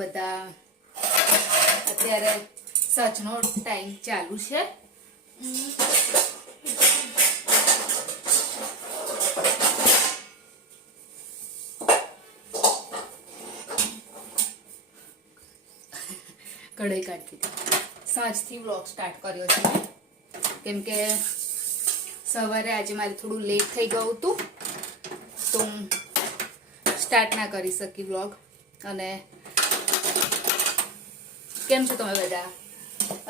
બધા? અત્યારે સચનો ટાઈમ ચાલુ છે. કઢાઈ કાઢતી હતી. સાંજથી વ્લોગ સ્ટાર્ટ કર્યો છે કેમ કે સવારે આજે મારે થોડું લેટ થઈ ગયું હતું તો હું સ્ટાર્ટ ના કરી શકી વ્લોગ. અને કેમ છો તમે બધા?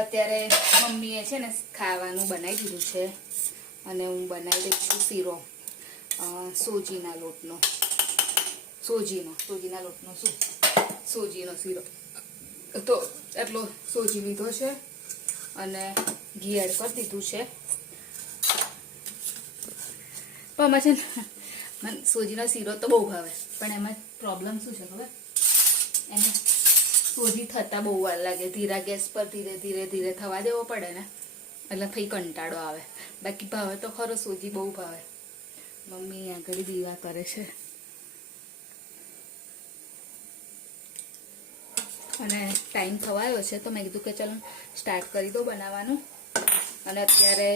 અત્યારે મમ્મીએ છે ને ખાવાનું બનાવી દીધું છે અને હું બનાવી રહી છું શીરો સોજીના લોટનો. સોજીના લોટનો સોજીનો શીરો. તો એટલો સોજી લીધો છે અને ઘી એડ કરી દીધું છે. પણ આમાં છે ને મને સોજીનો શીરો તો બહુ ભાવે, પણ એમાં પ્રોબ્લેમ શું છે ખબર? એને સોજી થતાં બહુ વાર લાગે. ધીરા ગેસ પર ધીરે ધીરે થવા દેવો પડે ને એટલે પછી કંટાળો આવે. બાકી ભાવે તો ખરો, સોજી બહુ ભાવે. મમ્મી આગળ દીવા કરે છે અને ટાઈમ થવાયો છે તો મેં કીધું કે ચાલો સ્ટાર્ટ કરી દો બનાવવાનું. અને અત્યારે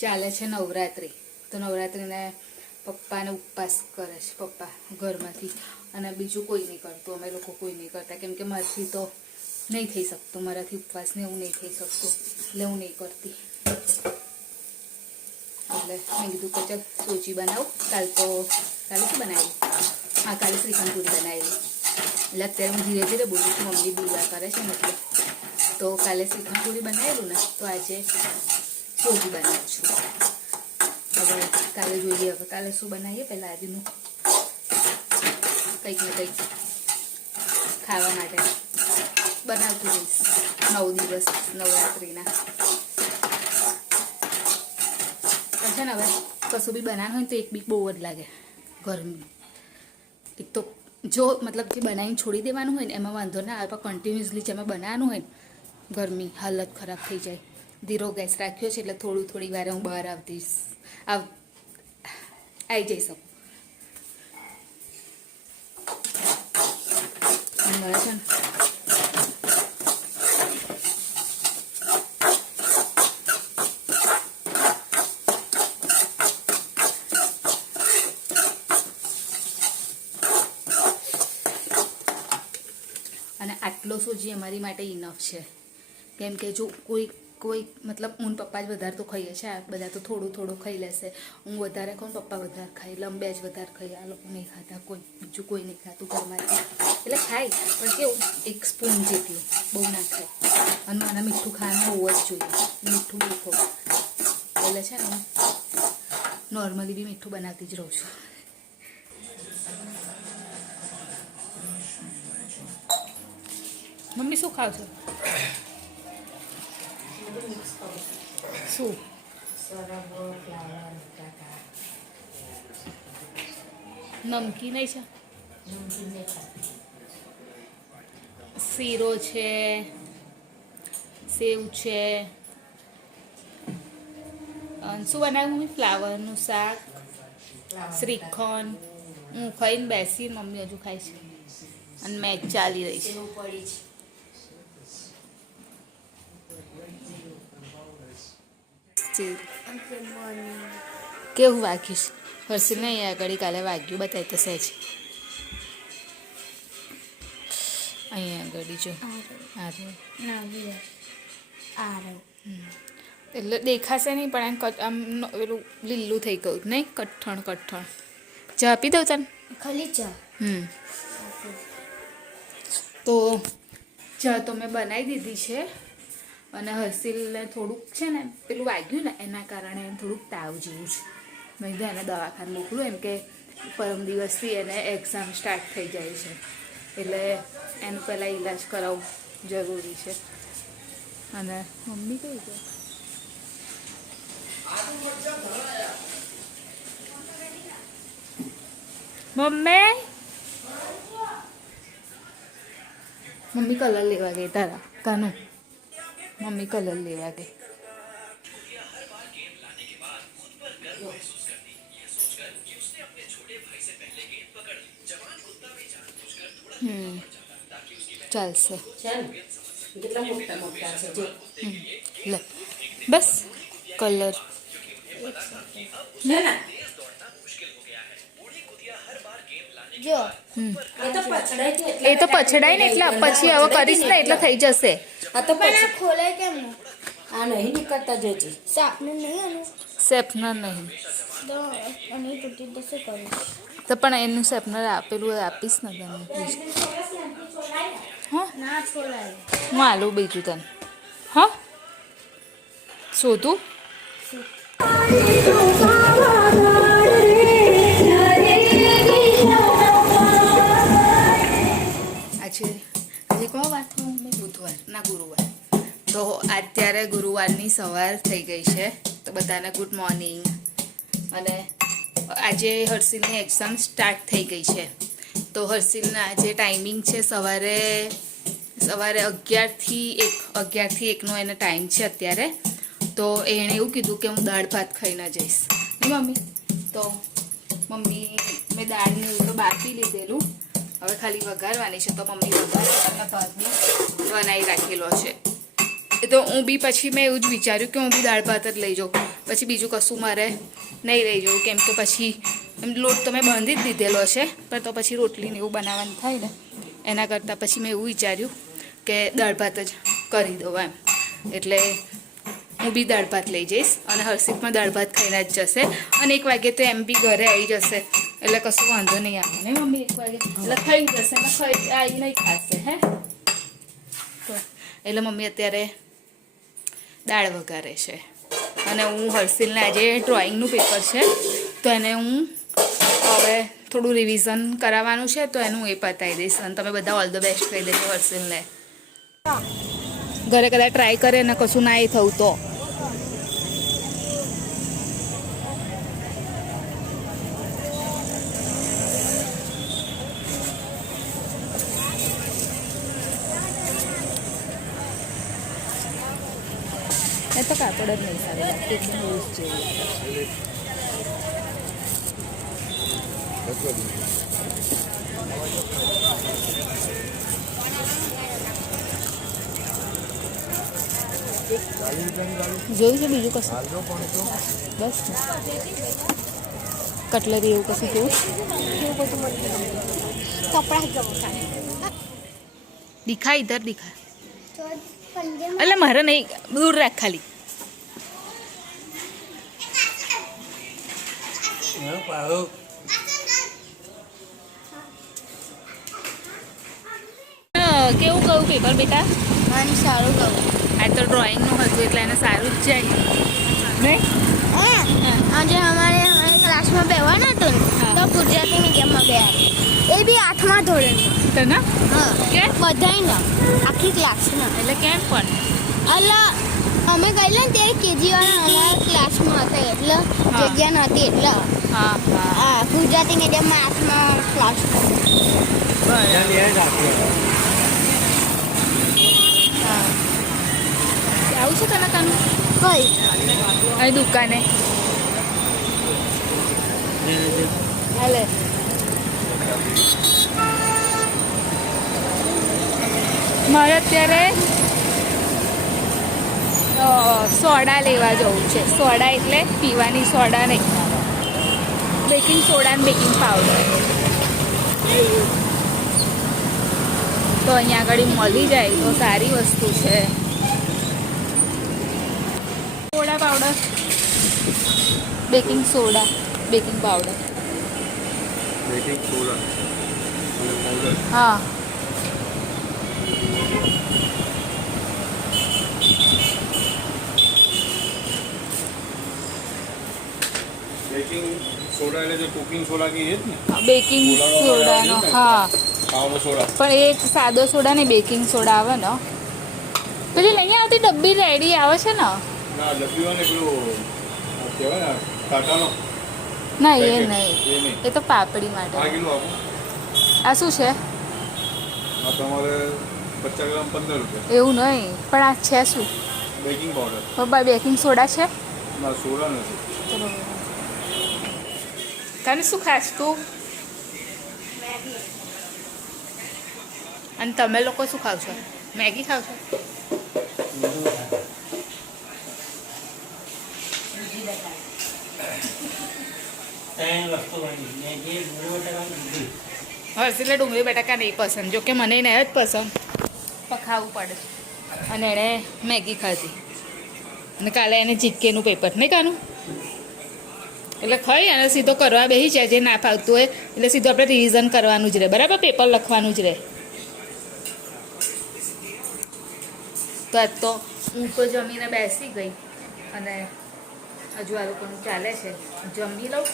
ચાલે છે નવરાત્રિ, તો નવરાત્રિને પપ્પાને ઉપવાસ કરે છે પપ્પા ઘરમાંથી, અને બીજું કોઈ નહીં કરતું. અમે લોકો કોઈ નહીં કરતા કેમ કે મારાથી તો નહીં થઈ શકતું, મારાથી ઉપવાસને એવું નહીં થઈ શકતું એટલે હું નહીં કરતી. એટલે મેં કીધું કે ચાલ સોજી બનાવું. કાલે શું બનાવ્યું? હા, કાલે શ્રીખંડ પૂરી બનાવેલી. એટલે અત્યારે હું ધીરે ધીરે બોલું છું, મમ્મી બોલવા કરે છે ને એટલે. તો કાલે શ્રીખંડ પૂરી બનાવેલું ને તો આજે સોજી બનાવું છું. હવે કાલે જોઈએ હવે કાલે શું બનાવીએ. પહેલાં આજનું કંઈક ને કંઈક ખાવા માટે બનાવતું રહીશ 9 દિવસ નવરાત્રિના. છે ને હવે કશું બી બનાવવાનું હોય તો એક બી બહુ જ લાગે ગરમી. એક તો જો મતલબ જે બનાવીને છોડી દેવાનું હોય ને એમાં વાંધો ના આવે, પણ કન્ટિન્યુઅસલી જેમાં બનાવવાનું હોય ને ગરમી હાલત ખરાબ થઈ જાય. ધીરો ગેસ રાખ્યો છે એટલે થોડી વારે હું બહાર આવી જઈ શકું. અને છે ને અને આટલો સોજી અમારી માટે ઇનફ છે. કેમ કે જો કોઈ મતલબ હું પપ્પા જ વધારે તો ખાઈએ છે, આ બધા તો થોડું ખાઈ લેશે. હું વધારે ખાઉં, પપ્પા વધારે ખાઈ, લંબે જ વધારે ખાઈ. આ લોકો નહીં ખાતા, બીજું કોઈ નહીં ખાતું ઘરમાંથી. એટલે ખાય પણ કેવું એક સ્પૂન જેટલું, બહુ ના ખાય. અને મને મીઠું ખાવાનું બહુ જ જોઈએ, મીઠું બહુ ખાવું. એટલે છે ને હું નોર્મલી બી મીઠું બનાવતી જ રહું છું. મમ્મી શું ખાવ છો? શું નમકીન છે? શીરો છે, સેવ છે, શું બનાવ્યું? ફ્લાવરનું શાક, શ્રીખંડ. હું ખાઈને બેસી, મમ્મી હજુ ખાય છે અને મેચ ચાલી રહી છે. કેવું વાગ્યું છે? હર્ષિલ નહીં આગળ કાલે વાગ્યું બતાવી તો સહેજ અહીંયા આગળ જો એટલે દેખાશે નહીં પણ આમ પેલું લીલું થઈ ગયું નહીં? કઠણ ચા આપી દઉં તને? ખાલી ચા? તો ચા તો મેં બનાવી દીધી છે. અને હર્ષિલને થોડુંક છે ને પેલું વાગ્યું ને એના કારણે થોડુંક તાવ જેવું છે. મેં કીધું એને દવાખાને મોકલું, એમ કે પરમ દિવસથી એને એક્ઝામ સ્ટાર્ટ થઈ જાય છે એટલે એનું પહેલાં ઈલાજ કરાવવું જરૂરી છે. અને મમ્મી કઈ છે? મમ્મી કલર લેવા ગઈ તારા કાનું. મમ્મી કલર લેવા ગઈ. ચાલશે. છે ને કેટલા મોટા મોટા છે જો. લે બસ કલર છે ને જો એ તો પછડાય છે એ તો પછડાય ને એટલે પછી હવે કરીશ ને એટલે થઈ જશે. આ તો પણ આ પછી ખોલાય કેમ આ નહીં નીકળતા જોજે. સાપનું નહીં આનું સેપનર નહીં તો અને તૂટી જશે કરું તો પણ એનું સેપનર આપેલું આપીશ ને તને પ્લીઝ. હા ના છોડાય હું આલું બીજું તને. હા શોધું આજે આજે કહો વાત બુધવાર ના ગુરુવાર. તો અત્યારે ગુરુવારની સવાર થઈ ગઈ છે તો બધાને ગુડ મોર્નિંગ. અને આજે હર્ષિલની એક્ઝામ સ્ટાર્ટ થઈ ગઈ છે તો હર્ષિલના આજે ટાઈમિંગ છે સવારે 11થી 1નો એને ટાઈમ છે અત્યારે. તો એણે એવું કીધું કે હું દાળ ભાત ખાઈને જઈશ ને મમ્મી. તો મમ્મી મેં દાળને એવું તો બાફી લીધેલું, હવે ખાલી વઘારવાની છે તો મમ્મી વઘારે અને ભાત બી બનાવી રાખેલો છે. તો હું બી પછી મેં એવું જ વિચાર્યું કે હું બી દાળ ભાત જ લઈ જાઉં, પછી બીજું કશું મારે નહીં લઈ જવું કેમ કે પછી એમ લોટ તો મેં બાંધી જ દીધેલો છે પણ તો પછી રોટલીને એવું બનાવવાનું થાય ને એના કરતાં પછી મેં એવું વિચાર્યું કે દાળ ભાત જ કરી દઉં એમ. એટલે હું બી દાળ ભાત લઈ જઈશ અને હર્ષિત પણ દાળ ભાત ખાઈને જ જશે અને 1 વાગે તો એમ બી ઘરે આવી જશે એટલે કશું વાંધો નહીં આવે ને મમ્મી. 1 વાગે એટલે ખાઈ જશે ને આવી નહીં ખાશે હે. તો એટલે મમ્મી અત્યારે દાળ વઘારે છે અને હું હર્ષિલને આજે ડ્રોઈંગનું પેપર છે તો એને હું હવે થોડું રિવિઝન કરાવવાનું છે તો એનું એ પતાવી દઈશ અને તમે બધા ઓલ ધ બેસ્ટ કહી દેજો હર્ષિલને. ઘરે કદાચ ટ્રાય કરે ને કશું ના થયું તો એ તો કાપડ જ નહીં સારી લાગતી એકદમ લૂઝ જેવું જોયું છે બીજું કશું બસ કટલરી એવું કશું જોયું કપડા દિખા ઇધર દિખા એટલે મારે નહીં દૂર રાખ ખાલી. કેવું કહું પેપર બેટા? મને સારું કહું આ તો ડ્રોઈંગનું હતું એટલે એને સારું જ જાય નહીં. આજે અમારે ક્લાસમાં બેસવાના હતું ને તો ગુજરાતી મીડિયમમાં ગયા એ બી 8મા ધોરણમાં. તને હા કેમ? બધાય આખી ક્લાસમાં. એટલે કેમ પણ અલા અમે ગયેલા ને ત્યારે કેજીવાળા અમારા ક્લાસમાં હતા એટલે જગ્યા નહોતી એટલે હા હા ગુજરાતી મીડિયમમાં 8મા ક્લાસમાં. આવું છે તને કાનું કઈ અહીં દુકાને હાલે મારે અત્યારે સોડા લેવા જવું છે. સોડા એટલે પીવાની સોડા નહીં, બેકિંગ સોડા અને બેકિંગ પાવડર. તો અહીંયા આગળ મળી જાય તો સારી વસ્તુ છે. Soda powder baking soda baking powder હા બેકિંગ સોડા એટલે જે કુકિંગ સોડા કે એ જ ને બેકિંગ સોડાનો હા ખાવાનો સોડા પણ એ સાદો સોડા ને બેકિંગ સોડા આવે ને પેલી નહીં આવતી ડબ્બી રેડી આવે છે ને. ના ડબ્બીઓ ને પેલું કહેવાય ને ટાટાનો ના એ પેકેટ, નહીં એ નહીં. એ તો પાપડી માટે. 5 કિલો આપો. આ શું છે? આ તમારે 50 ગ્રામ 15 રૂપિયા. એવું નહીં પણ આ છે શું? Baking powder. પપ્પા બેકિંગ સોડા છે? ના સોડા નથી. તને શું ખાસ તું? અને તમે લોકો શું ખાવ છો? મેગી ખાવ છો? હર્ષિલે ડુંગળી બટાકા નહીં પસંદ, જો કે મને નહીં જ પસંદ, પણ ખાવું પડે. અને એણે મેગી ખાધી અને કાલે એને જીકેનું પેપર નહીં કાનું, એટલે ખાઈ અને સીધો કરવા બેસી જાય. જે ના ફાવતું હોય એટલે સીધું આપણે રિવિઝન કરવાનું જ રહે, બરાબર, પેપર લખવાનું જ રહે. તો આજ તો હું તો જમીને બેસી ગઈ અને હજુ આ લોકોનું ચાલે છે. જમી લઉં,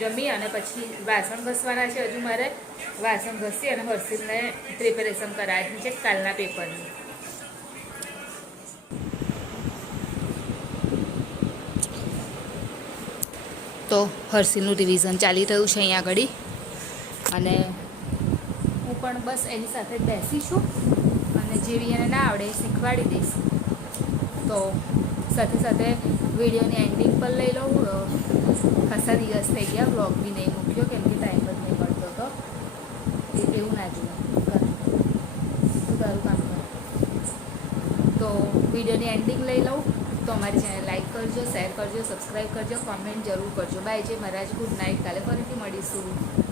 જમી અને પછી વાસણ ઘસવાના છે હજુ મારે. વાસણ ઘસી અને હર્ષિલને પ્રિપેરેશન કરાવી છે કાલના પેપરની. તો હર્ષિલનું રિવિઝન ચાલી રહ્યું છે અહીંયા આગળ અને હું પણ બસ એની સાથે જ બેસીશું અને જેવી એને ના આવડે એ શીખવાડી દઈશ. તો સાથે સાથે વિડીયોની એન્ડિંગ પર લઈ લઉં. ખાસા દિવસ થઈ ગયા, વ્લોગ બી નહીં મૂક્યો કેમ કે ટાઈમ જ નહીં મળતો હતો. એવું ના જોયું, તું તારું કામ કર. તો વિડીયોની એન્ડિંગ લઈ લઉં. તો અમારી ચેનલ લાઈક કરજો, શેર કરજો, સબસ્ક્રાઈબ કરજો, કોમેન્ટ જરૂર કરજો. બાય, જય મહારાજ, ગુડ નાઇટ. કાલે ફરીથી મળીશું.